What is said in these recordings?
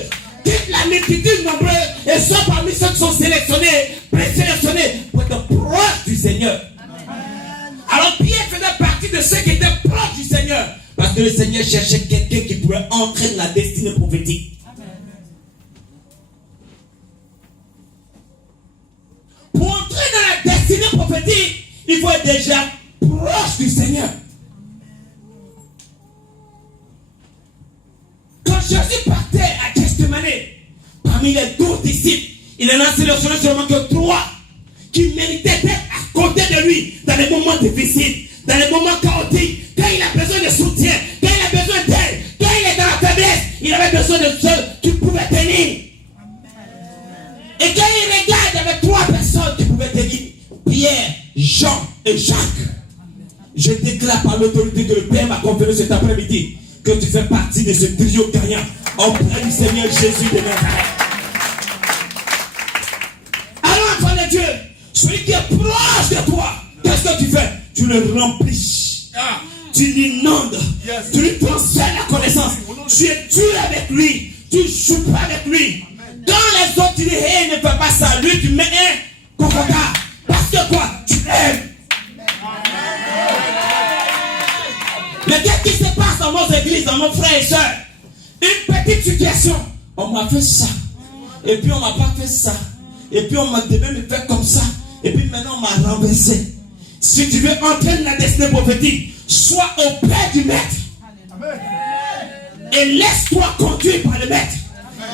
Quitte la multitude nombreuse et sois parmi ceux qui sont sélectionnés, présélectionnés pour être proches du Seigneur. Alors Pierre faisait partie de ceux qui étaient proches du Seigneur. Parce que le Seigneur cherchait quelqu'un qui pourrait entrer dans la destinée prophétique. Pour entrer dans la destinée prophétique, il faut être déjà proche du Seigneur. Quand Jésus partait à Gethsémani, parmi les 12 disciples, il en a sélectionné seulement que 3 qui méritaient d'être à côté de lui dans les moments difficiles, dans les moments chaotiques, quand il a besoin de soutien, quand il a besoin d'aide, quand il est dans la faiblesse, il avait besoin de ceux qui pouvaient tenir. Et quand il regarde, il y avait 3 personnes qui pouvaient tenir: Pierre, Jean et Jacques. Je déclare par l'autorité que le Père m'a conféré cet après-midi que tu fais partie de ce trio gagnant auprès du Seigneur Jésus de Nazareth. Alors, enfant de Dieu, celui qui est proche de toi, qu'est-ce que tu fais? Tu le remplis. Tu l'inondes. Tu lui transfères la connaissance. Tu es dur avec lui. Tu joues pas avec lui. Quand les autres disent hey, ne fais pas ça, lui tu mets un concordat. Parce que quoi? Tu l'aimes. Mais qu'est-ce qui se passe dans nos églises, dans nos frères et sœurs? Une petite situation. On m'a fait ça. Et puis on m'a pas fait ça. Et puis on m'a devait me faire comme ça. Et puis maintenant on m'a renversé. Si tu veux entrer dans la destinée prophétique, sois auprès du maître. Et laisse-toi conduire par le maître.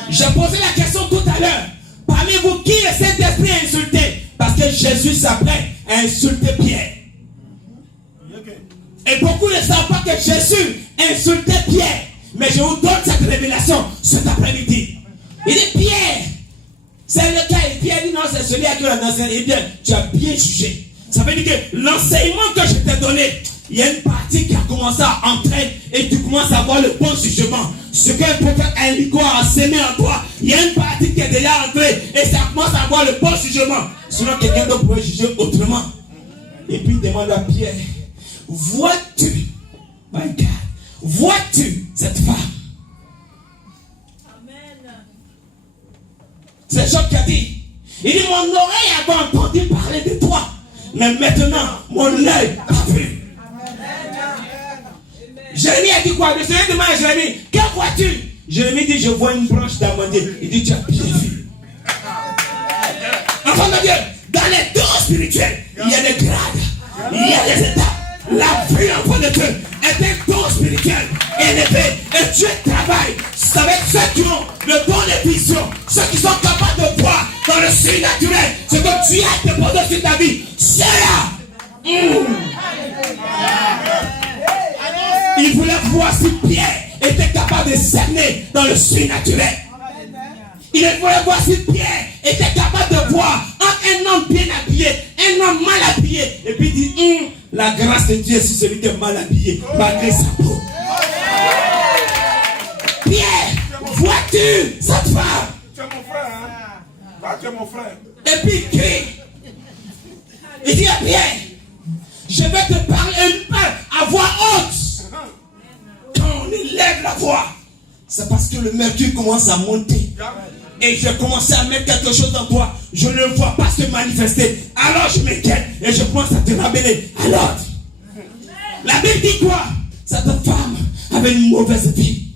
J'ai posé la question tout à l'heure. Parmi vous, qui le Saint-Esprit a insulté? Parce que Jésus s'apprête à insulter Pierre. Et beaucoup ne savent pas que Jésus insultait Pierre. Mais je vous donne cette révélation cet après-midi. Il dit Pierre, c'est le cas. Et Pierre dit non, c'est celui à qui on a enseigné. Il dit tu as bien jugé. Ça veut dire que l'enseignement que je t'ai donné, il y a une partie qui a commencé à entrer et tu commences à avoir le bon jugement. Ce qu'un prophète Enrico a sémé en toi, il y a une partie qui est déjà entrée et ça commence à avoir le bon jugement. Sinon quelqu'un d'autre pourrait juger autrement. Et puis il demande à Pierre, vois-tu, my God, vois-tu cette femme? Amen. C'est Job qui a dit, il dit mon oreille avait entendu parler de toi, mais maintenant mon œil a vu. Jérémie a dit quoi? Le Seigneur demande à Jérémie, que vois-tu? Jérémie dit, je vois une branche d'amandier. Il dit, tu as bien vu. Enfant de Dieu, dans les dons spirituels, il y a des grades, il y a des étapes. La vue, enfant de Dieu, est un don spirituel élevé. Et Dieu travaille avec ceux qui ont le don de vision, ceux qui sont capables de voir dans le surnaturel ce que Dieu a déposé sur ta vie. C'est là. Il voulait voir si Pierre était capable de cerner dans le surnaturel. Il voulait voir si Pierre était capable de voir entre un homme bien habillé, un homme mal habillé. Et puis il dit, la grâce de Dieu est sur celui qui est mal habillé, malgré sa peau. Pierre, vois-tu cette femme? Tu es mon frère, hein? Tu es mon frère. Et puis il crie. Il dit à Pierre, je vais te parler à voix haute. Quand on élève la voix, c'est parce que le mercure commence à monter. Et je commence à mettre quelque chose en toi. Je ne le vois pas se manifester. Alors je m'inquiète et je pense à te ramener à l'ordre. La Bible dit quoi? Cette femme avait une mauvaise vie.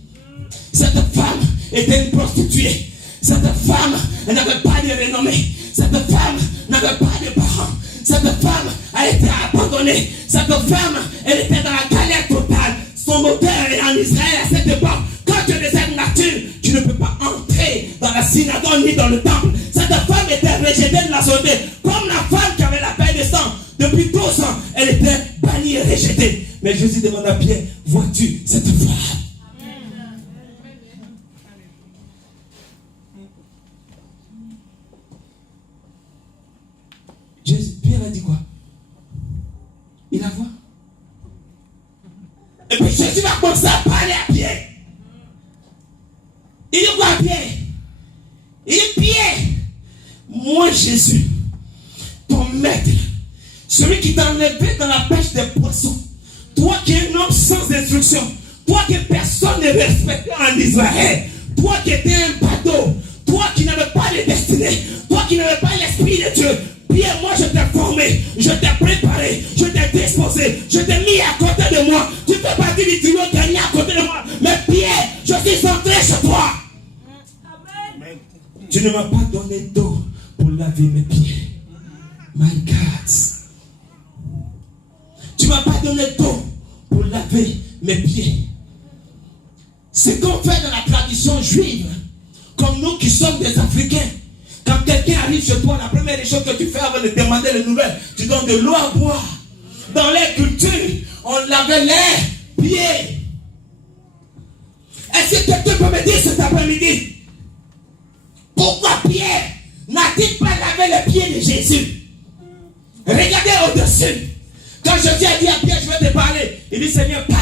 Cette femme était une prostituée. Cette femme n'avait pas de renommée. Cette femme n'avait pas de parents. Cette femme a été abandonnée. Cette femme, elle était dans la galère totale. Son auteur est en Israël à cette époque. Quand tu es de cette nature, tu ne peux pas entrer dans la synagogue ni dans le temple. Cette femme était rejetée de la société. Comme la femme qui avait la paix de sang depuis 12 ans, elle était bannie et rejetée. Mais Jésus demande à Pierre, vois-tu cette femme? Pierre a dit quoi? Il la voit. Et puis Jésus va commencer à parler à Pierre. Il dit quoi à Pierre? Il dit Pierre, moi Jésus, ton maître, celui qui t'a enlevé dans la pêche des poissons, toi qui es un homme sans instruction, toi que personne ne respectait en Israël, toi toi qui étais un bateau, toi qui n'avais pas de destinée, toi qui n'avais pas l'esprit de Dieu, Pierre, moi je t'ai formé, je t'ai préparé, je t'ai disposé, je t'ai mis à côté de moi. Tu fais partie du trio gagné à côté de moi. Mais Pierre, je suis entré chez toi. Amen. Tu ne m'as pas donné d'eau pour laver mes pieds. My God. Tu ne m'as pas donné d'eau pour laver mes pieds. Ce qu'on fait dans la tradition juive, comme nous qui sommes des Africains, quand quelqu'un arrive chez toi, la première des choses que tu fais avant de demander les nouvelles, tu donnes de l'eau à boire. Dans les cultures, on lavait les pieds. Est-ce que quelqu'un peut me dire cet après-midi, pourquoi Pierre n'a-t-il pas lavé les pieds de Jésus? Regardez au-dessus. Quand Jésus a dit à Pierre, je vais te parler, il dit, Seigneur, parle.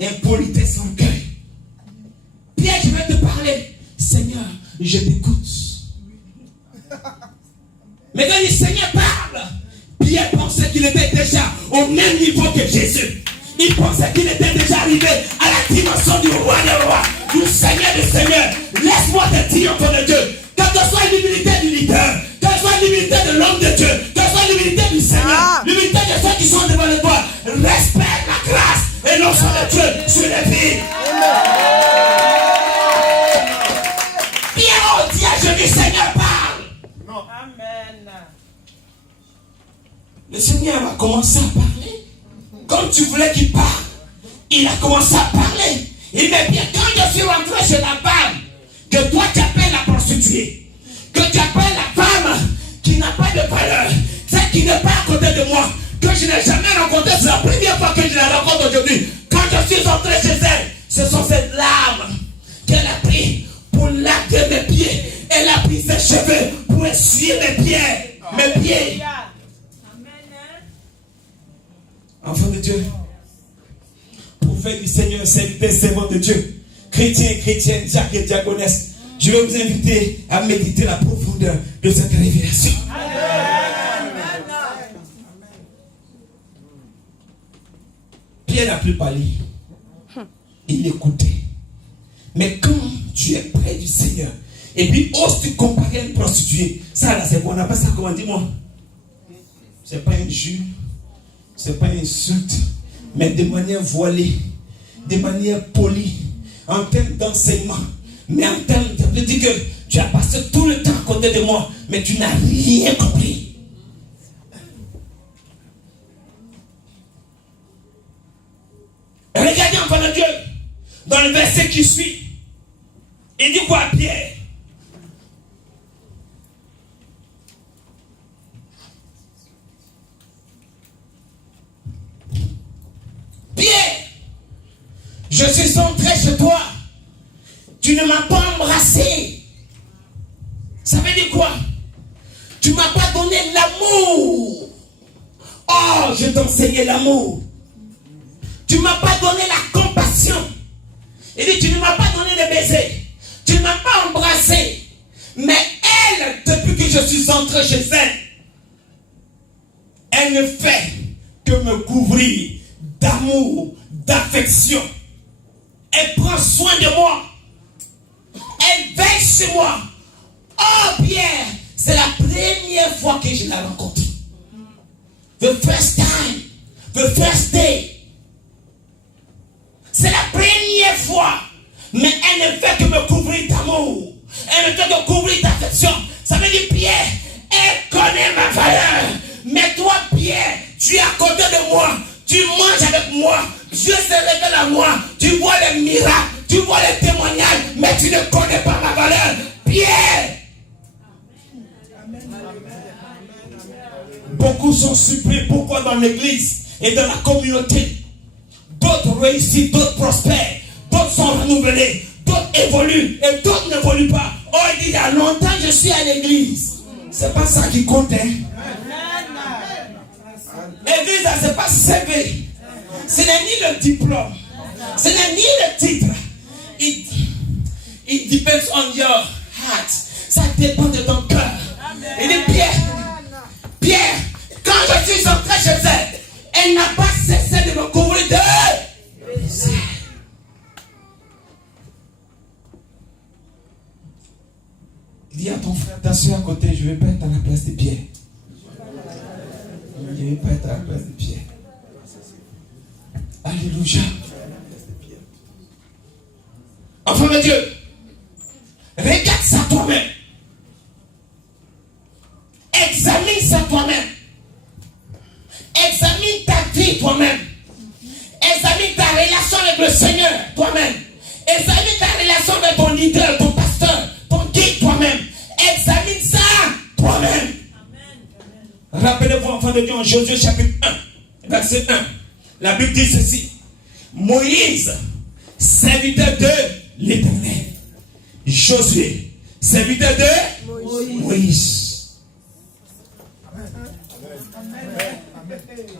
Impolitesse en cœur. Pierre, je vais te parler. Seigneur, je t'écoute. Mais quand il dit, Seigneur, parle, Pierre pensait qu'il était déjà au même niveau que Jésus. Il pensait qu'il était déjà arrivé à la dimension du roi des rois, du Seigneur des seigneurs. Laisse-moi te dire, enfant de Dieu, quelle que soit l'humilité du leader, quelle que soit l'humilité de l'homme de Dieu, quelle que soit l'humilité du Seigneur, l'humilité de ceux qui sont devant le toi, respecte la grâce et l'onction de Dieu sur les vies. Pierre, oh Dieu, je dis, Seigneur, parle. Non. Amen. Le Seigneur a commencé à parler. Comme tu voulais qu'il parle, il a commencé à parler. Il m'a dit, quand je suis rentré chez la femme, que toi tu appelles la prostituée, que tu appelles la femme qui n'a pas de valeur, celle qui n'est pas à côté de moi, que je n'ai jamais rencontrée, c'est la première fois que je la rencontre aujourd'hui. Quand je suis rentré chez elle, ce sont ces larmes qu'elle a pris pour laver mes pieds. Elle a pris ses cheveux pour essuyer mes pieds. Mes pieds. Enfant de Dieu, prophète du Seigneur, serviteur, servant de Dieu, chrétien, chrétienne, diacre et diaconesse, je vais vous inviter à méditer la profondeur de cette révélation. Amen. Pierre n'a plus parlé. Il écoutait. Mais quand tu es près du Seigneur, et puis oses-tu comparer à une prostituée, ça là, c'est quoi? On appelle ça comment? Dis-moi. C'est pas un jus. C'est pas une insulte, mais de manière voilée, de manière polie, en termes d'enseignement, mais en termes de dire que tu as passé tout le temps à côté de moi, mais tu n'as rien compris. Regardez enfant de Dieu, dans le verset qui suit, il dit quoi à Pierre? Pierre, je suis entré chez toi. Tu ne m'as pas embrassé. Ça veut dire quoi? Tu ne m'as pas donné l'amour. Oh, je t'enseignais l'amour. Tu ne m'as pas donné la compassion. Il dit, tu ne m'as pas donné de baiser. Tu ne m'as pas embrassé. Mais elle, depuis que je suis entré chez elle, elle ne fait que me couvrir d'amour, d'affection. Elle prend soin de moi. Elle veille sur moi. Oh Pierre, c'est la première fois que je la rencontre. The first time, the first day. C'est la première fois. Mais elle ne fait que me couvrir d'amour. Elle ne fait que couvrir d'affection. Ça veut dire Pierre, elle connaît ma valeur. Mais toi Pierre, tu es à côté de moi. Tu manges avec moi, Dieu se révèle à moi, tu vois les miracles, tu vois les témoignages, mais tu ne connais pas ma valeur. Pierre! Beaucoup sont surpris pourquoi dans l'église et dans la communauté, d'autres réussissent, d'autres prospèrent, d'autres sont renouvelés, d'autres évoluent et d'autres n'évoluent pas. Oh, il dit, il y a longtemps je suis à l'église. C'est pas ça qui compte, hein? L'église, c'est pas CV. Ce n'est ni le diplôme. Ce n'est ni le titre. It depends on your heart. Ça dépend de ton cœur. Il dit Pierre, quand je suis entré chez elle, elle n'a pas cessé de me couvrir de... Dis à ton frère, ta soeur à côté, je ne vais pas être à la place de Pierre. Je ne vais pas être à la place de Pierre. Alléluia. Enfant de Dieu, regarde ça toi-même. Examine ça toi-même. Examine ta vie toi-même. Examine ta relation avec le Seigneur toi-même. Examine ta relation avec ton leader, ton pasteur, ton guide toi-même. Examine ça toi-même. Rappelez-vous, enfants de Dieu, en Josué chapitre 1, verset 1. La Bible dit ceci. Moïse, serviteur de l'Éternel. Josué, serviteur de Moïse.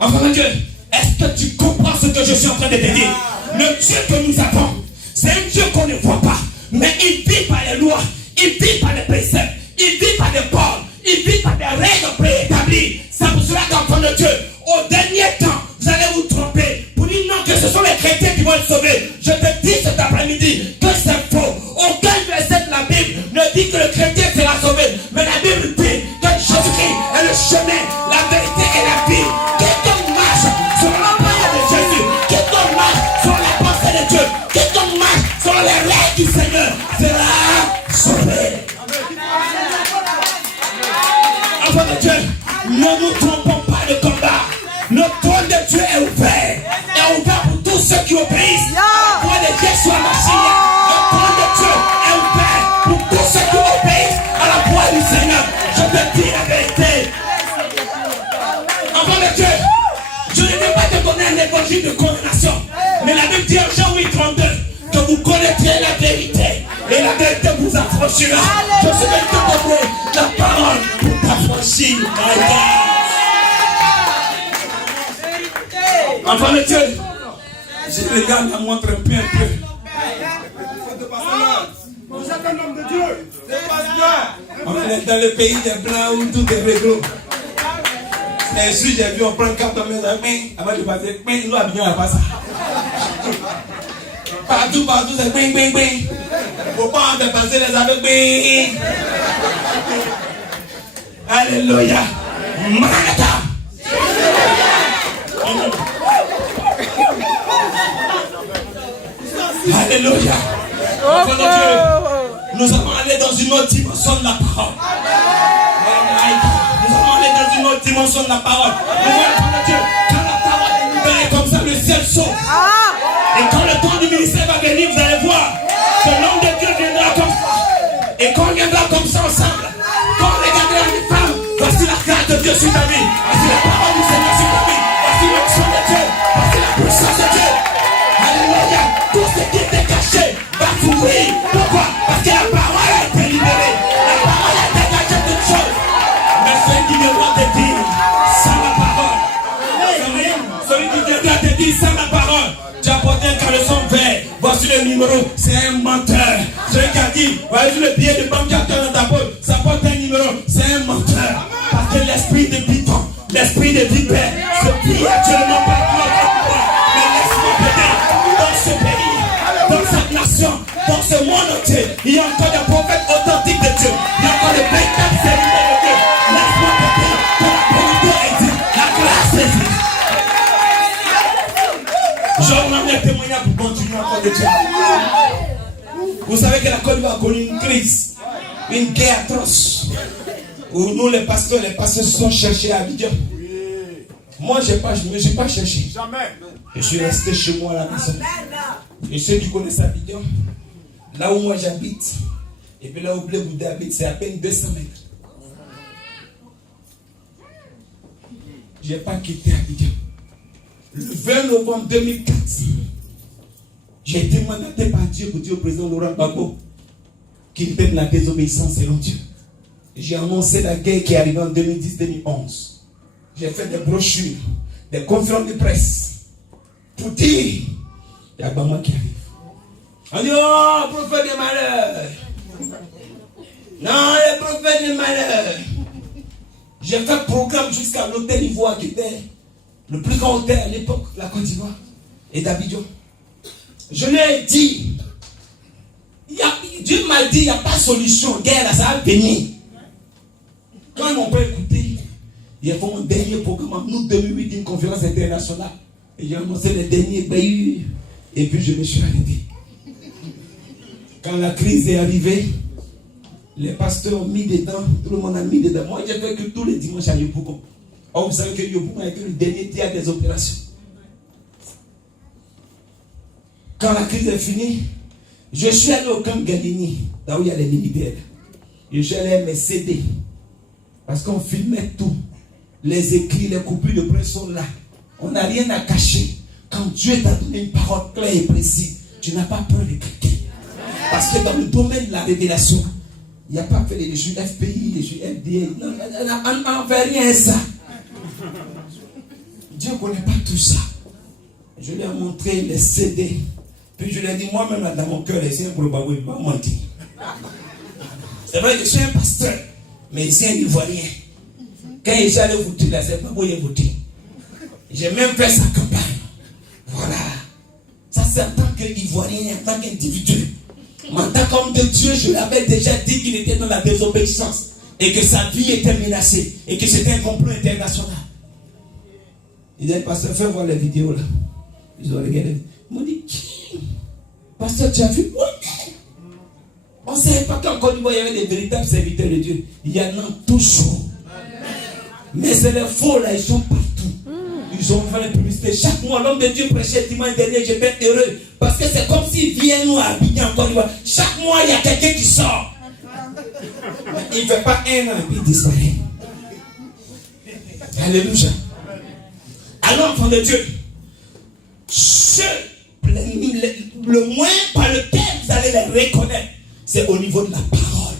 Enfant de Dieu, est-ce que tu comprends ce que je suis en train de te dire? Le Dieu que nous avons, c'est un Dieu qu'on ne voit pas, mais il vit par les lois, il vit par les préceptes, il vit par des paroles, il vit par des règles préétablies. C'est pour cela qu'enfant de Dieu, au dernier temps, vous allez vous tromper pour dire non, que ce sont les chrétiens qui vont être sauvés. Je te dis cet après-midi que c'est faux. Aucun verset de la Bible ne dit que le chrétien sera sauvé, mais la Bible dit que Jésus-Christ est le chemin, la vérité et la vie. Quiconque marche sur la parole de Jésus, quiconque marche sur la pensée de Dieu, quiconque marche sur les règles du Seigneur sera sauvé. Enfant de Dieu, ne nous trompons pas de combat. Le trône de Dieu est ouvert. Est ouvert pour tous ceux qui obéissent. La voix de Dieu soit machine. Le trône de Dieu est ouvert pour tous ceux qui obéissent à la voix du Seigneur. Je te dis la vérité. Enfant de Dieu, je ne vais pas te donner un évangile de condamnation. Mais la Bible dit en Jean 8:32 que vous connaîtrez la vérité. Et la vérité vous affranchira. Je suis venu te donner la parole pour t'affranchir. Enfant de Dieu, je regarde la montre un peu. Vous êtes un homme de Dieu. On est dans le pays des blancs où tout est réglo. Et si j'ai vu, on prend 4 mains avant de passer, mais nous avions à passer. Partout, c'est bing, bing, bing. Faut pas en dépasser les avec bing. Alléluia. Maranatha. Alléluia. Enfant de Dieu, nous allons aller dans une autre dimension de la parole. Nous allons aller dans une autre dimension de la parole. Enfant de Dieu, quand la parole est libérée comme ça, le ciel s'ouvre. Et quand le temps du ministère va venir, vous allez voir que l'homme de Dieu viendra comme ça. Et quand on viendra comme ça ensemble, quand on regardera les femmes, voici la grâce de Dieu sur ta vie. Voici la parole du Seigneur sur ta vie. Voici l'action de Dieu. Voici la puissance de Dieu. Alléluia. Tout ce qui était caché va s'ouvrir. Pourquoi? Parce que la parole a été libérée. La parole a dégagé toutes choses. Mais celui qui viendra te dire sans la parole, celui qui viendra te dire sans la parole, tu as porté un caleçon vert. Voici le numéro, c'est un menteur. Celui qui a dit, voici le billet de banque qui a dans ta poche, ça porte un numéro, c'est un menteur. Parce que l'esprit de Python, l'esprit de vipère, ce pays actuellement pas de mais laisse-moi te dire, dans ce pays, dans cette nation, dans ce monde entier, il y a encore des prophètes authentiques de Dieu. Il y a encore des véritables serviteurs de Dieu. Laisse-moi te dire que la vérité existe, la grâce existe. Je vous emmène un témoignage pour continuer encore de Dieu. Vous savez que la Côte d'Ivoire a connu une crise, une guerre atroce, où nous les pasteurs se sont cherchés à Abidjan. Moi, je ne me suis pas cherché. Jamais. Je suis resté chez moi à la maison. Et ceux qui connaissent Abidjan, là où moi j'habite, et puis là où Blé Bouddha habite, c'est à peine 200 mètres. Je n'ai pas quitté Abidjan. Le 20 novembre 2004, j'ai été mandaté par Dieu pour dire au président Laurent Gbagbo qu'il donne la désobéissance selon Dieu. J'ai annoncé la guerre qui est arrivée en 2010-2011. J'ai fait des brochures, des conférences de presse pour dire il y a Bama qui arrive. On dit oh, prophète de malheur. Non, le prophète de malheur. J'ai fait programme jusqu'à l'hôtel Ivoire qui était le plus grand hôtel à l'époque, la Côte d'Ivoire et d'Abidjan. Je lui ai dit, il y a Dieu m'a dit, il n'y a pas de solution. Guerre, ça va venir. Quand ils m'ont pas écouté, il y a mon dernier programme en août 2008, une conférence internationale. Et j'ai annoncé le dernier pays. Et puis je me suis arrêté. Quand la crise est arrivée, les pasteurs ont mis dedans, tout le monde a mis dedans. Moi, j'ai fait que tous les dimanches à Yopougon. Or, vous savez que Yopougon a été le dernier théâtre des opérations. Quand la crise est finie, je suis allé au camp Galini, là où il y a les militaires. Je suis allé me céder. Parce qu'on filmait tout. Les écrits, les coupures de presse sont là. On n'a rien à cacher. Quand Dieu t'a donné une parole claire et précise, tu n'as pas peur de quelqu'un. Parce que dans le domaine de la révélation, il n'y a pas fait je suis FPI, je suis FDA. Non, on ne fait rien ça. Dieu ne connaît pas tout ça. Je lui ai montré les CD. Puis je lui ai dit, moi-même, dans mon cœur, c'est un probable, il ne va pas mentir. C'est vrai que je suis un pasteur, mais ici, un Ivoirien. Quand il est allé voter, là, c'est pas où il est voté. J'ai même fait sa campagne. Voilà. Ça, c'est en tant qu'Ivoirien, en tant qu'individu. Mais en tant qu'homme de Dieu, je l'avais déjà dit qu'il était dans la désobéissance. Et que sa vie était menacée. Et que c'était un complot international. Il dit, pasteur, fais voir les vidéos là. Ils ont regardé. Ils m'ont dit, qui? Pasteur, tu as vu? Oui. On ne savait pas qu'en Côte d'Ivoire, il y avait des véritables serviteurs de Dieu. Il y en a toujours. Mais c'est les faux là, ils sont partout. Ils ont fait la publicité. Chaque mois, l'homme de Dieu prêchait dimanche dernier, j'étais heureux. Parce que c'est comme s'il vient nous habiter en Côte d'Ivoire. Chaque mois, il y a quelqu'un qui sort. Mais il ne fait pas un an et puis il disparaît. Alléluia. Alors, enfant de Dieu, le moyen par lequel vous allez les reconnaître, c'est au niveau de la parole.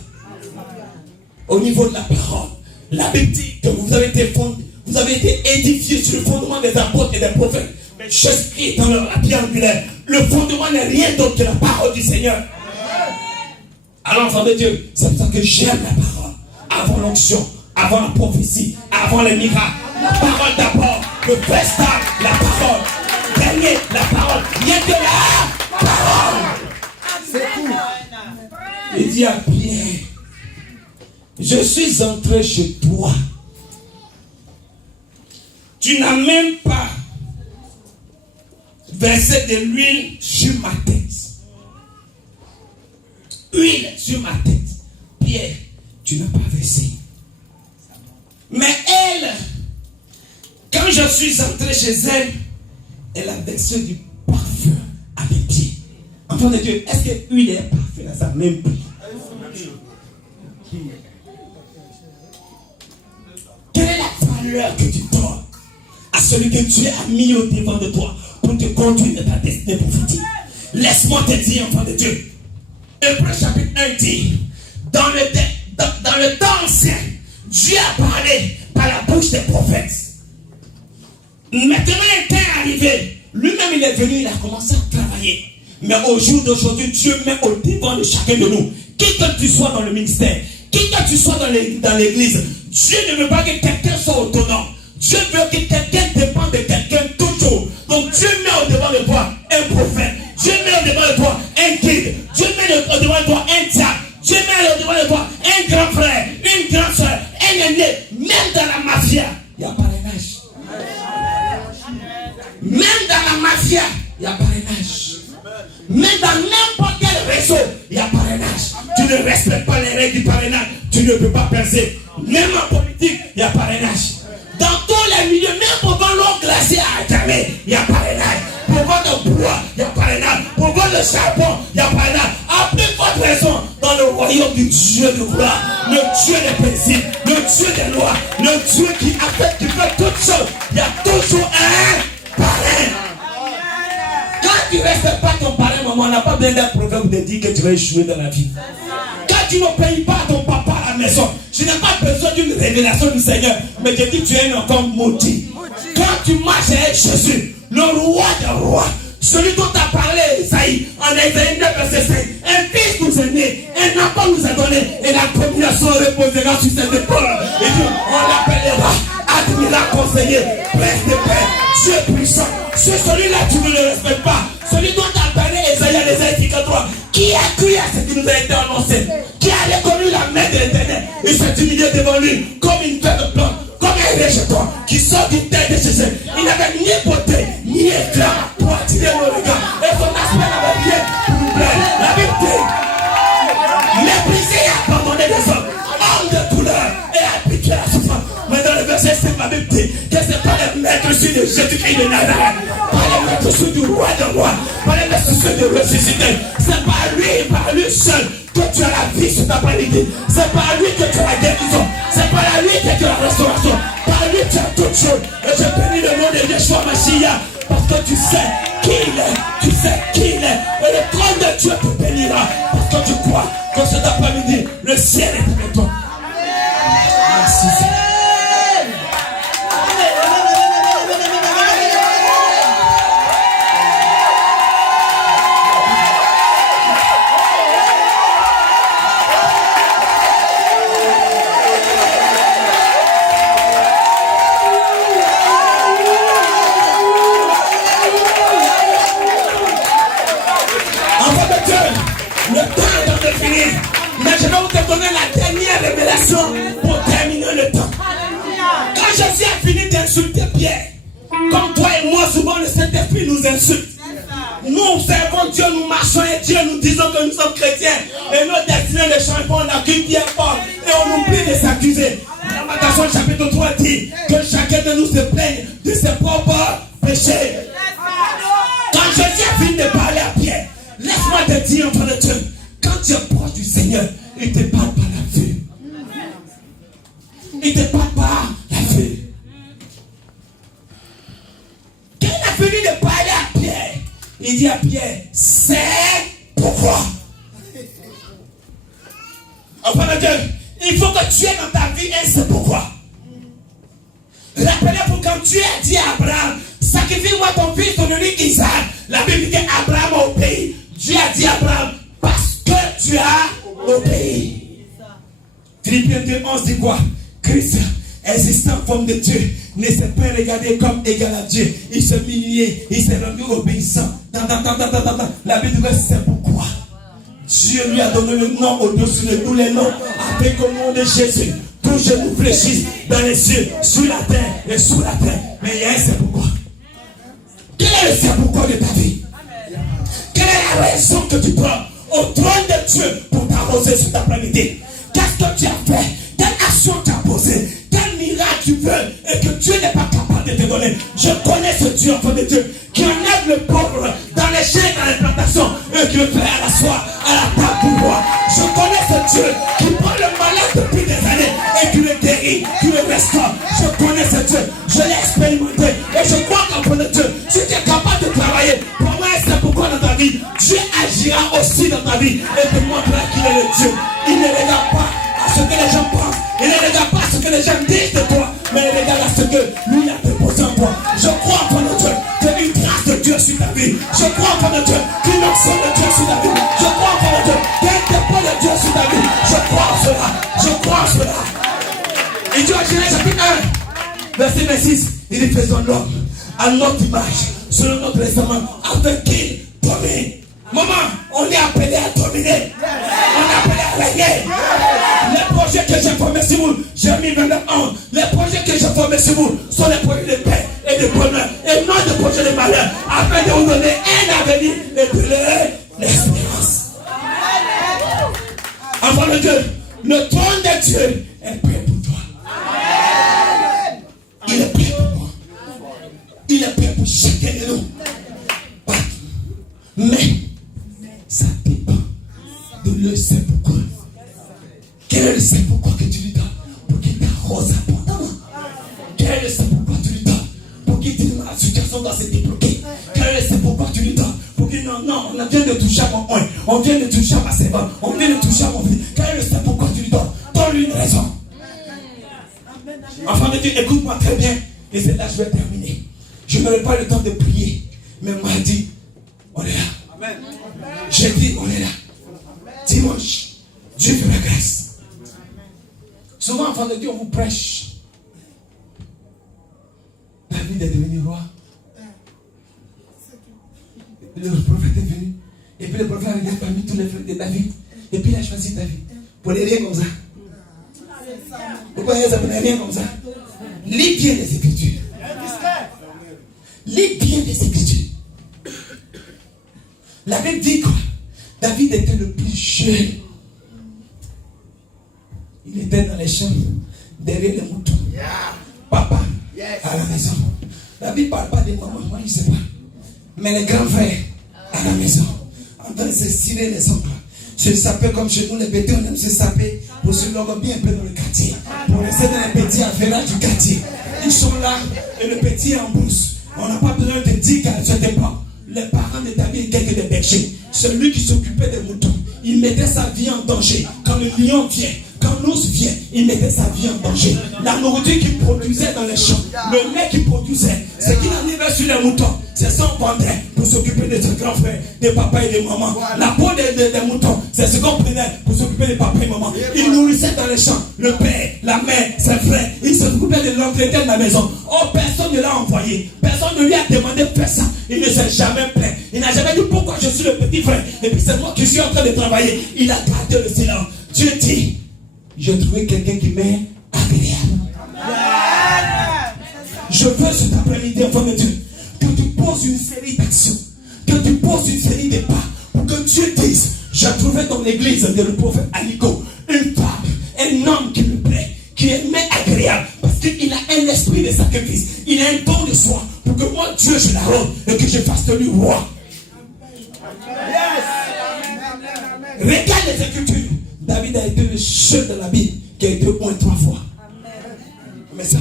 Au niveau de la parole. La Bible dit que vous avez été édifiés sur le fondement des apôtres et des prophètes. Mais Jésus-Christ dans la pierre angulaire. Le fondement n'est rien d'autre que la parole du Seigneur. Alors, enfant de Dieu, c'est pour ça que j'aime la parole. Avant l'onction, avant la prophétie, avant les miracles. La parole d'abord. Le festin, la parole. Dernier, la parole. Rien que la parole. C'est tout. Il dit à Pierre, je suis entré chez toi. Tu n'as même pas versé de l'huile sur ma tête. Huile sur ma tête. Pierre, tu n'as pas versé. Mais elle, quand je suis entré chez elle, elle a versé du parfum à mes pieds. Enfant de Dieu, est-ce que l'huile est parfum à sa même prix? Quelle est la valeur que tu donnes à celui que Dieu a mis au devant de toi pour te conduire dans ta destinée prophétique? Laisse-moi te dire, enfant de Dieu. Hébreux chapitre 1 dit, dans le temps ancien, Dieu a parlé par la bouche des prophètes. Maintenant, le temps est arrivé. Lui-même, il est venu, il a commencé à travailler. Mais au jour d'aujourd'hui, Dieu met au devant de chacun de nous. Qui que tu sois dans le ministère, qui que tu sois dans l'église, Dieu ne veut pas que quelqu'un soit autonome. Dieu veut que quelqu'un dépende de quelqu'un toujours. Donc Dieu met au devant de toi un prophète. Dieu met au devant de toi un guide. Dieu met au devant de toi un diable. Dieu met au devant de toi un grand frère, une grande soeur, un aîné. Même dans la mafia, il y a parrainage. Même dans la mafia, il y a parrainage. Même dans n'importe quel réseau, il y a parrainage. Tu ne respectes pas les règles du parrainage, tu ne peux pas percer. Même en politique, il y a parrainage. Dans tous les milieux, même pour voir l'eau glacée à jamais, il y a parrainage. Pour voir le bois, il y a parrainage. Pour voir le charbon, il y a parrainage. À plus forte raison, dans le royaume du Dieu de gloire, le Dieu des principes, le Dieu des lois, le Dieu qui fait toutes choses, il y a toujours un parrain. Quand tu ne respectes pas ton parrain, maman, on n'a pas besoin d'un proverbe de dire que tu vas échouer dans la vie. Quand tu ne payes pas ton papa à la maison, je n'ai pas besoin d'une révélation du Seigneur, mais je dis que tu es un enfant maudit. Quand tu marches avec Jésus, le roi des rois, celui dont a parlé Isaïe, en Isaïe 9, verset 5, un fils nous est né, un enfant nous a donné, et la domination reposera sur ses épaules. Et puis, on l'appellera admirable conseiller, prince de paix, Dieu puissant. C'est celui-là tu ne le respectes pas. Celui dont a parlé Isaïe 53, qui a cru à ce qu'il nous a été annoncé, qui a reconnu la main de l'Éternel, il s'est humilié devant lui comme une feuille de plante, comme un rejeton qui sort d'une tête de Jésus. Il n'avait ni beauté, ni éclat pour attirer le regard. Et son aspect n'avait rien pour nous plaire. La Bible dit, méprisé et abandonné des hommes, homme de douleur et habitué à la souffrance. Mais dans le verset 5, la Bible dit que ce n'est pas le maître sur de Jésus-Christ de Nazareth, pas le maître sur du roi de roi, pas le maître sur de ressuscité. C'est par lui seul que tu as la vie sur ta après-midi. C'est par lui que tu as la guérison. C'est par lui que tu as la restauration. Par lui tu as toutes choses. Et je bénis le nom de Yeshua Mashiach parce que tu sais qui il est. Tu sais qui il est. Et le trône de Dieu te bénira parce que tu crois que cet après-midi, le ciel est avec toi. Merci Seigneur. Mais je vais vous te donner la dernière révélation pour terminer le temps. Quand Jésus a fini d'insulter Pierre, comme toi et moi, souvent le Saint-Esprit nous insulte. Nous servons Dieu, nous marchons et Dieu, nous disons que nous sommes chrétiens. Et nos destinées ne changent pas, on accuse Pierre fort. Et on oublie de s'accuser. Lamentation chapitre 3 dit que chacun de nous se plaigne de ses propres péchés. Quand Jésus a fini de parler à Pierre, laisse-moi te dire, enfant de Dieu, quand tu es proche du Seigneur, il ne te parle pas la vue. Il ne te parle pas la vue. Quand il a fini de parler à Pierre, il dit à Pierre, c'est pourquoi. Enfant de Dieu, il faut que tu aies dans ta vie un c'est pourquoi. Rappelez-vous quand tu as dit à Abraham, sacrifie-moi ton fils, ton unique Isaac. La Bible dit qu'Abraham a obéi. Dieu a dit à Abraham, parce que tu as obéi. Philippiens 2:11 dit quoi? Christ, existant en forme de Dieu, ne s'est pas regardé comme égal à Dieu. Il s'est humilié, il s'est rendu obéissant. La Bible dit que c'est pourquoi Dieu lui a donné le nom au-dessus de tous les noms, avec au nom de Jésus. Tous genoux fléchissent dans les cieux, sur la terre et sous la terre. Mais il y a un c'est pourquoi. Quel est le c'est pourquoi de ta vie? Quelle est la raison que tu prends au trône de Dieu pour t'arroser sur ta planète? Qu'est-ce que tu as fait? Quelle action tu as posée? Quel miracle tu veux et que Dieu n'est pas capable de te donner? Je connais ce Dieu, enfant de Dieu, qui enlève le pauvre dans les champs, dans les plantations et qui le fait à la soie, à la table pour moi. Je connais ce Dieu qui prend le malade depuis des années et qui le guérit, qui le restaure. Je connais ce Dieu, je l'ai expérimenté et je crois qu'enfant de Dieu, si tu es capable de travailler, pour moi c'est pourquoi dans ta vie, Dieu agira aussi dans ta vie et te montrera qu'il est le Dieu. Il ne regarde pas à ce que les gens pensent, il ne regarde pas à ce que les gens disent de toi, mais il regarde à ce que lui a déposé en toi. Je crois enfant de Dieu qu'il y a une grâce de Dieu sur ta vie. Je crois enfant de Dieu qu'il y a une onction de Dieu sur ta vie. Je crois enfant de Dieu qu'il y a un dépôt de Dieu sur ta vie. Je crois en cela. Je crois en cela. Il dit en Genèse chapitre 1, verset 26, il dit faisons l'homme à notre image, selon notre testament, afin qu'il domine. Maman, on est appelé à dominer. On est appelé à régner. Les projets que j'ai formés sur vous, Jérémie 29:11, les projets que j'ai formés sur vous sont les projets de paix et de bonheur et non des projets de malheur, afin de vous donner un avenir et de l'espérance. Enfant de Dieu, le trône de Dieu est prêt pour toi. Il est prêt pour moi. Il est prêt pour chacun de nous. Mais ça dépend de le c'est pourquoi. Quel est le c'est pourquoi que tu lui donnes pour qu'il t'arrose abondamment? Quel est le c'est pourquoi tu lui donnes pour qu'il dise ma situation doit se débloquer? Quel est le c'est pourquoi tu lui donnes pour qu'il non, on vient de toucher à mon point, on vient de toucher à ma servante, on vient de toucher à mon fils. Quel est le c'est pourquoi tu lui donnes? Donne-lui une raison. Enfant de Dieu, écoute-moi très bien et c'est là que je vais terminer. Je n'aurai pas le temps de prier, mais mardi, on est là. Amen. Jeudi, on est là. Dimanche, Dieu fait la grâce. Souvent, enfant de Dieu, on vous prêche. David est devenu roi. Le prophète est venu. Et puis le prophète a dit parmi tous les frères de David, Et puis il a choisi ta vie. Pour les rien comme ça. Pourquoi il a rien comme ça? Lis bien les Écritures. Lis bien les Écritures. La Bible dit quoi? David était le plus jeune. Il était dans les champs, derrière les moutons. Papa, à la maison. La Bible ne parle pas de maman, moi je ne sais pas. Mais les grands frères, à la maison, en train de se cirer les ongles. Se saper comme chez nous, les petits, on aime se saper pour se logober un peu dans le quartier. Pour rester dans les petits affaires du quartier. Ils sont là et le petit est en bourse. On n'a pas besoin de dire qu'à cette époque, les parents de David étaient que des bergers. Celui qui s'occupait des moutons, il mettait sa vie en danger. Quand le lion vient, quand l'ours vient, il mettait sa vie en danger. La nourriture qu'il produisait dans les champs, le lait qu'il produisait, c'est qu'il arrivait sur les moutons. C'est ça qu'on vendait pour s'occuper de ses grands frères, des papas et des mamans. La peau des moutons, c'est ce qu'on prenait pour s'occuper des papas et mamans. Il nourrissait dans les champs le père, la mère, ses frères. Il s'occupait de l'entretien de la maison. Oh, personne ne l'a envoyé. Personne ne lui a demandé de faire ça. Il ne s'est jamais plaint. Il n'a jamais dit pourquoi je suis le petit frère. Et puis c'est moi qui suis en train de travailler. Il a gardé le silence. Dieu dit, j'ai trouvé quelqu'un qui m'est agréable. Je veux cet après-midi, enfant de Dieu, que tu poses une série d'actions, que tu poses une série de pas, pour que Dieu dise, j'ai trouvé dans l'église de le prophète Aliko une femme, un homme qui me plaît, qui est agréable, parce qu'il a un esprit de sacrifice, il a un don de soi, pour que moi, Dieu, je l'arrose et que je fasse de lui roi. Regarde les Écritures. David a été le seul de la Bible qui a été au moins 3 fois. Mais ça,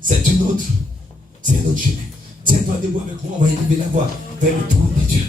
c'est un autre chemin. Tiens-toi debout avec moi, on va élever la voix vers le trône de Dieu.